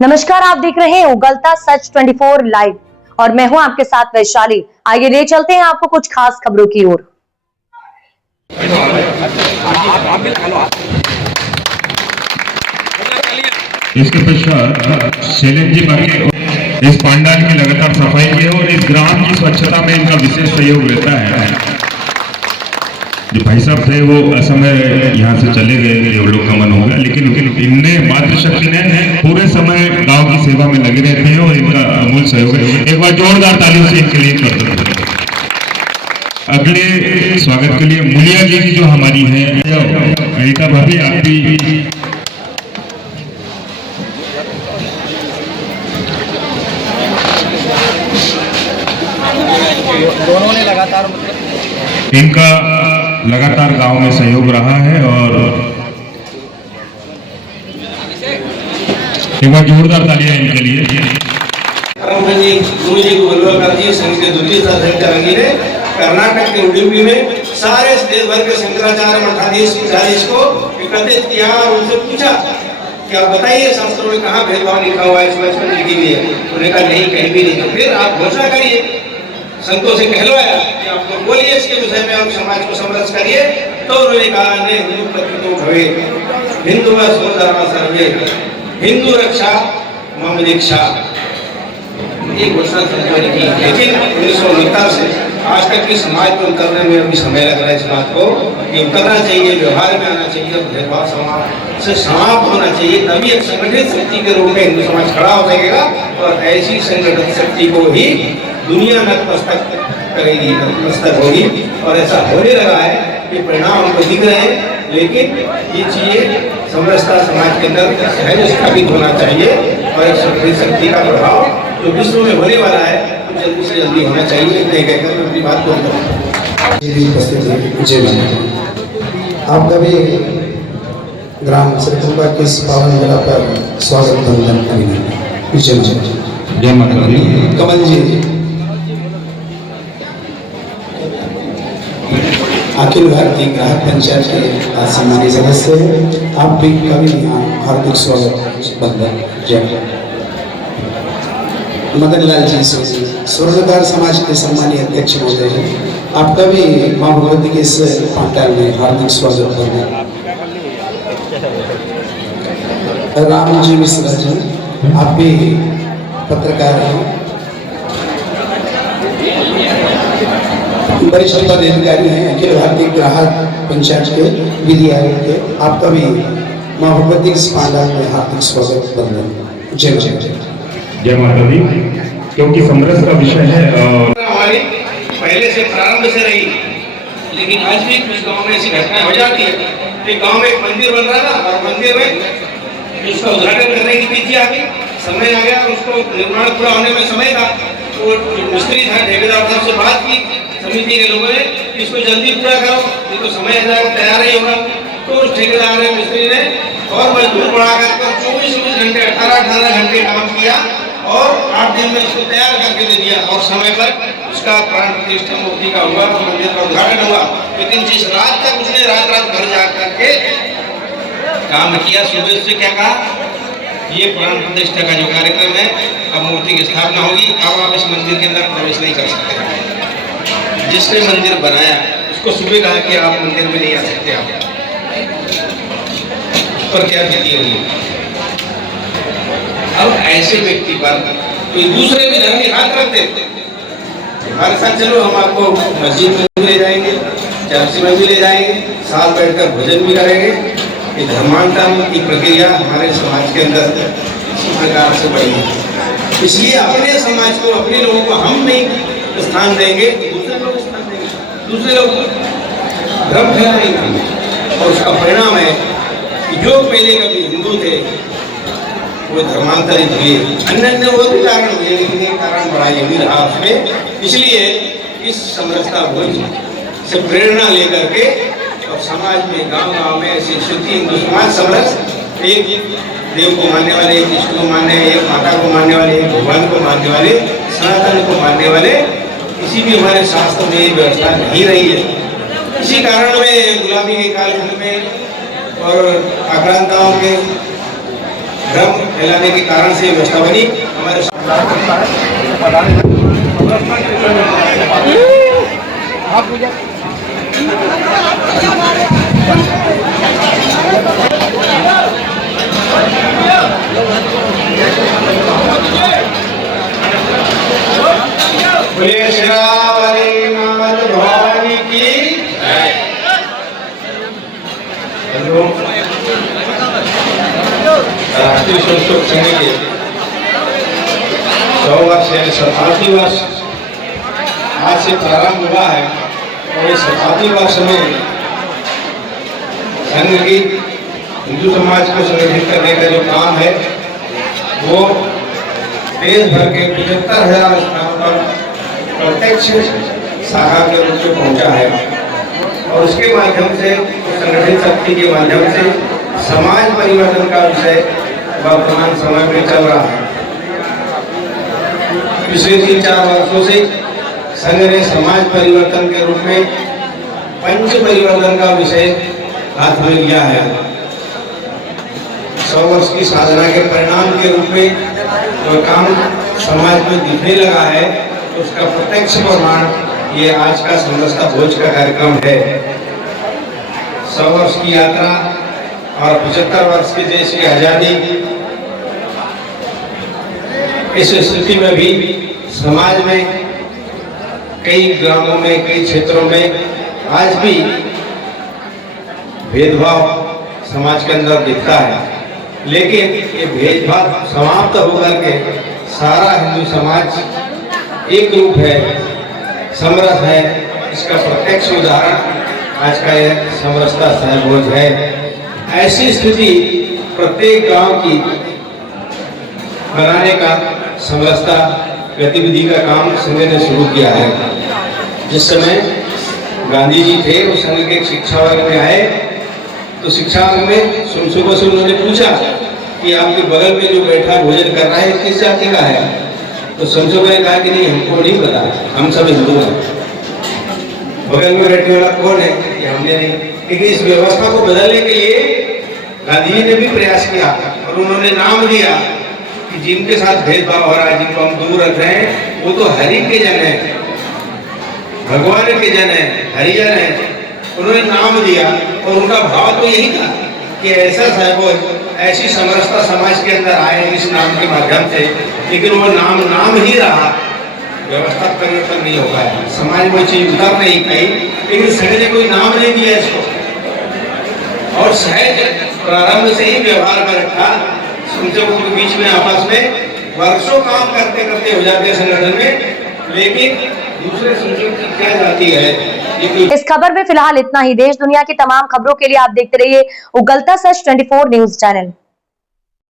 नमस्कार, आप देख रहे हैं उगलता सच 24 लाइव और मैं हूं आपके साथ वैशाली। आइए ले चलते हैं आपको कुछ खास खबरों की ओर। इसके पश्चात शैलेश जी बाकी इस पांडाल की लगातार सफाई की और इस ग्राम की स्वच्छता में इनका विशेष सहयोग रहता है। जो भाई साहब थे वो असमय यहाँ से चले गए, देवलोक गमन हो गया, लेकिन इनने मातृशक्ति ने पूरे समय गांव की सेवा में लगे रहते हैं और इनका अमूल सहयोग है। एक बार जोरदार तालियों से इनके लिए कर दो। अगले स्वागत के लिए मुलिया जी की जो हमारी है अनिता भाभी, आप भी दोनों ने लगातार इनका लगातार गांव में सहयोग रहा है और एक बार जोरदार तालियां इनके लिए। कर्नाटक के उडुपी में सारे देश भर के शंकराचार्य मठाधीश को एकत्रित किया और उनसे पूछा कि आप बताइए शास्त्रों में कहाँ भेदभाव लिखा हुआ है, इसमें लिखी हुई है। उन्होंने कहा नहीं, कहीं भी नहीं। तो फिर आप घोषणा करिए, संतों से कहलवाया कि आप तो बोलिए इसके विषय में और समाज को समरस करिए। तो उन्होंने कहा ने हिंदू प्रतितो भवे हिंदू धर्म सर्वे हिंदू रक्षा मम दीक्षा, ये घोषणा संतों ने की। लेकिन 1969 से आज तक की समाज को उतरने में अभी समय लग रहा है। इस बात को कि उतरना चाहिए, व्यवहार में आना चाहिए, भेदभाव समाज से समाप्त होना चाहिए। तभी एक संगठित शक्ति के रूप में हिंदू समाज खड़ा हो सकेगा और ऐसी संगठित शक्ति को ही दुनिया नतमस्तक करेगी, नतमस्तक होगी। और ऐसा होने लगा है कि परिणाम हमको दिख रहे हैं। लेकिन ये चीजें समरसता समाज के अंदर सहज स्थापित होना चाहिए और एक संगठित शक्ति का प्रभाव जो विश्व में होने वाला है जल्दी से जल्दी होना चाहिए। इतने कहकर मैं अपनी बात को आपका भी ग्राम श्रीपुरा के इस पावन जगह पर स्वागत जय माता दी। कमल जी, अखिल भारतीय ग्राहक पंचायत के सम्मानित सदस्य, आप भी कभी हार्दिक स्वागत बंधन। जय मदन लाल जी स्वर्णकार समाज के सम्मानित अध्यक्ष महोदय हैं, आपका भी मां भगवती के इस पांडाल में हार्दिक स्वागत बंधन। राम जी मिश्रा जी, आप भी पत्रकार हैं, वरिष्ठ पदाधिकारी हैं अखिल भारतीय ग्राहक पंचायत के विधि आयोग के, आपका भी मां भगवती इस पांडाल में हार्दिक स्वागत बंधन। जय जय जय माता दी। क्योंकि समरस का विषय है और हमारी पहले से प्रारंभ से रही, लेकिन आज भी कुछ गांव में ऐसी घटनाएं हो जाती है कि गांव में एक मंदिर बन रहा था और मंदिर में उसका उद्घाटन करने की तिथि आ गई, समय आ गया और उसको निर्माण पूरा होने में समय था। तो मिस्त्री था, ठेकेदार साहब से बात की समिति के लोगों ने, इसको जल्दी पूरा करो, ये तो समय तैयार नहीं होगा। तो उस ठेकेदार ने, मिस्त्री ने और मजदूर बढ़ाकर 24 घंटे 18 घंटे काम किया और 8 दिन में इसको तैयार करके दे दिया और समय पर उसका प्राण प्रतिष्ठा मूर्ति का हुआ और मंदिर का उद्घाटन हुआ। लेकिन जिस रात तक उसने रात भर जा करके काम किया, सुबह से क्या कहा, ये प्राण प्रतिष्ठा का जो कार्यक्रम है, अब मूर्ति की स्थापना होगी, अब आप इस मंदिर के अंदर प्रवेश नहीं कर सकते। जिसने मंदिर बनाया उसको सुबह कहा कि आप मंदिर में नहीं आ सकते, आप पर क्या बीती होगी। अब ऐसे व्यक्ति पर कोई दूसरे भी धर्म की हाथ रख देते, हमारे साथ चलो हम आपको मस्जिद में भी ले जाएंगे, चर्च में भी ले जाएंगे, साथ बैठकर भोजन भी करेंगे। ये धर्मांतरण की प्रक्रिया हमारे समाज के अंदर इसी प्रकार से बढ़ी है। इसलिए अपने समाज को, अपने लोगों को हम नहीं स्थान देंगे, दूसरे लोग स्थान देंगे, दूसरे लोग भ्रम फैलाएंगे और उसका परिणाम है कि जो पहले कभी हिंदू थे वो धर्मांतरित हुए, अन्य वो भी कारण हुए, लेकिन एक कारण बड़ा ये भी रहा उसमें। इसलिए इस समरसता भोज से प्रेरणा लेकर के और समाज में गांव में ऐसी स्थिति, हिंदू समाज समरस, एक देव को मानने वाले, एक ईश्वर को मानने, एक माता को मानने वाले, एक भगवान को मानने वाले, सनातन को मानने वाले, किसी भी हमारे शास्त्र में ये व्यवस्था नहीं रही है। इसी कारण में गुलामी के कालखंड में और आक्रांताओं के भ्रम फैलाने के कारण से व्यवस्था बनी। हमारे बोलिए शेरावाली मात भवानी की राष्ट्रीय संस्कृत संघ के 100 वर्ष यानी 87 वर्ष आज से प्रारंभ हुआ है और इस 87 वर्ष में संघ की हिंदू समाज को संगठित करने का जो काम है वो देश भर के 75,000 स्थानों पर प्रत्यक्ष शाखा के रूप में पहुंचा है और उसके माध्यम से संगठित शक्ति के माध्यम से समाज परिवर्तन का विषय वर्तमान समय में चल रहा है। पिछले 3-4 वर्षों से संघ ने समाज परिवर्तन के रूप में पंच परिवर्तन का विषय हाथ में लिया है। 100 वर्ष की साधना के परिणाम के रूप में जो काम समाज में दिखने लगा है उसका प्रत्यक्ष प्रमाण ये आज का समरसता भोज का कार्यक्रम है। 100 वर्ष की यात्रा और 75 वर्ष के देश की आजादी, इस स्थिति में भी समाज में कई ग्रामों में कई क्षेत्रों में आज भी भेदभाव समाज के अंदर दिखता है, लेकिन ये भेदभाव समाप्त होकर के सारा हिंदू समाज एक रूप है, समरस है। इसका प्रत्यक्ष उदाहरण आज का यह समरसता सहभोज है। ऐसी स्थिति प्रत्येक गांव की बनाने का समरसता गतिविधि का काम संघ ने शुरू किया है। जिस समय गांधी जी थे उस संघ के शिक्षा वर्ग में आए तो शिक्षा वर्ग में सुबह से उन्होंने पूछा कि आपके बगल में जो बैठा भोजन कर रहा है किस जाति का है, तो संसद ने कहा कि नहीं हमको नहीं पता, हम सब हिंदू हैं। बगल में बैठने वाला कौन है कि हमने नहीं। लेकिन इस व्यवस्था को बदलने के लिए गांधी जी ने भी प्रयास किया और उन्होंने नाम दिया कि जिनके साथ भेदभाव हो रहा है, जिनको हम दूर रख रहे हैं, वो तो हरि के जन है, भगवान के जन है, हरिजन है। उन्होंने नाम दिया और उनका भाव तो यही था कि ऐसा सहभोज, ऐसी समरसता समाज के अंदर आए इस नाम के माध्यम से। लेकिन वो नाम ही रहा, व्यवस्था परिवर्तन नहीं हो पाया, समाज में चीज उतर नहीं पाई। लेकिन संघ ने कोई नाम नहीं दिया इसको और सहज प्रारंभ से ही व्यवहार में रखा। संसदों के बीच में आपस में वर्षों काम करते करते हो जाते हैं संगठन में, लेकिन दूसरे संसद की क्या जाती है। इस खबर में फिलहाल इतना ही। देश दुनिया की तमाम खबरों के लिए आप देखते रहिए उगलता सच 24 न्यूज चैनल।